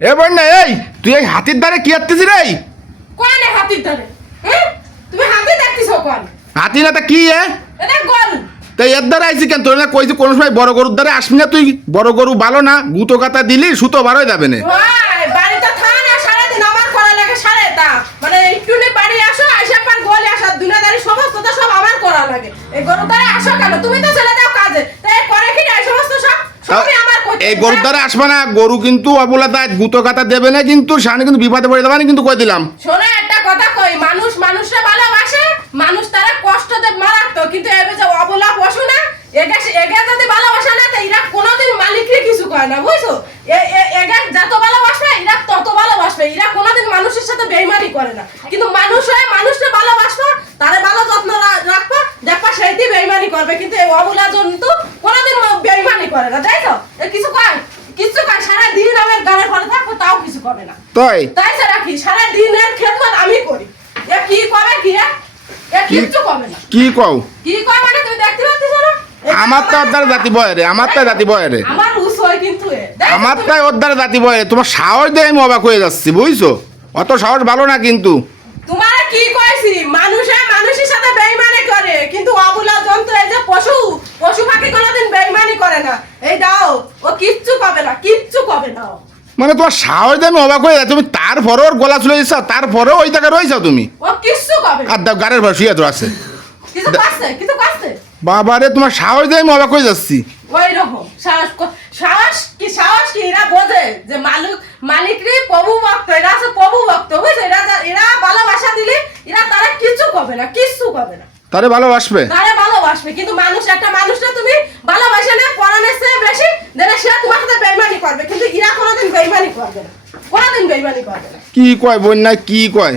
এ বন্যা এই তুই এই হাতির দ্বারে কি আত্তিস রে? কোন হাতির ধারে? তুমি হাতি দেখতেছো কোন? হাতি না তা কি এটা গরু। তাই এর দ্বারা আইসি কেন? তোর না কইছি কোন সময় বড় গরুর দ্বারে আসবি না তুই? বড় গরু ভালো না, গুতো কাটা দিলি সুতো বার হয়ে যাবে না। ভাই বাড়িতে থাকা না, সারাদিন আমার করা লাগে সারাটা। মানে একটুনে বাড়ি আসো, আইসা পার গোলে আসা দুনিয়াদারি সমস্ত তো সব আমার করা লাগে। এই গরু দ্বারে আসো কেন? তুমি তো চলে যাও কাজে, তাই করে কি এই সমস্ত সবই আমার করতে। এই গরুর দ্বারে আসবে না, গরু কিন্তু অবলা তাই গুতো কাটা দেবে না, কিন্তু সামনে কিন্তু বিপদে পড়ে যাবে না, কিন্তু কই দিলাম। শোনো একটা কথা কই, মানুষ মানুষরা ভালোবাসে, মানুষ তারা কষ্ট দেব মারাত্মক, কিন্তু এবে যে অবলা পশু না, এগে যদি ভালোবাসে না তো এরা কোনোদিন মালিকরে কিছু করে না, বুঝছো? এগে যত ভালোবাসবে এরা তত ভালোবাসবে, এরা কোনোদিন মানুষের সাথে বেইমানি করে না। কিন্তু মানুষ হয়ে মানুষকে ভালোবাসবো, তারে ভালো যত্ন রাখবো, দেখবা সেইটি বেইমানি করবে, কিন্তু এই অবলা জন্তু কোনোদিন বেইমানি করে না, তাই তো? কিছু কয় কিছু কয়, সারা দিন আমার গানের ঘরে থাকবো তাও কিছু করে না। তাই স্যার রাখি সারা দিনের খেদমত আমি করি, এ কি করে কি এ কিচ্ছু করে না। কি কও? কি কয় মানে তুমি দেখতে পাচ্ছিস না? আমার তো ওর দ্বারা জাতি বয় রে, আমার তাই জাতি বয় রে, আমার উস হয় কিন্তু আমার তাই ওর দ্বারা জাতি বয় রে। তোমার সাহস দিয়ে আমি অবাক হয়ে যাচ্ছি, বুঝছো? অত সাহস ভালো না কিন্তু। তোমারে কি কইছি, মানুষের সাথে বেইমানি করে, কিন্তু অবলা যন্ত্র এই যে পশু পাখি কোনোদিন বেইমানি করে না। এই দাও ও কিচ্ছু পাবে না, কিচ্ছু পাবে না। মানে তোমার সাহস দিয়ে আমি অবাক হয়ে যাচ্ছি। তুমি তারপরেও ওর গলা চলে যাচ্ছ, তারপরেও ওই জায়গায় রয়েছ তুমি। ও কিচ্ছু পাবে না। আর দাও গাড়ির ভাষা শুয়ে তো আছে। কিছু কাছে বাবারে তোমার সাহস দিয়ে আমি অবাক হয়ে যাচ্ছি। ওই রকম সাহস কি এরা বোঝে যে মালিকরে প্রভু ভক্ত, এরা আছে প্রভু ভক্ত, বুঝছে? এরা ভালোবাসা দিলে এরা তারা কিছু করবে না, কিচ্ছু করবে না। তারে ভালোবাসবে, তারা ভালোবাসবে, কিন্তু একটা মানুষটা তুমি ভালোবাসা না পরানের চেয়ে বেশি দেনা, সে তোমার সাথে বেইমানি করবে, কিন্তু এরা কোনোদিন বেইমানি করবে না, কোনোদিন বেইমানি করবে না। কি কয় বন্যা, কি কয়?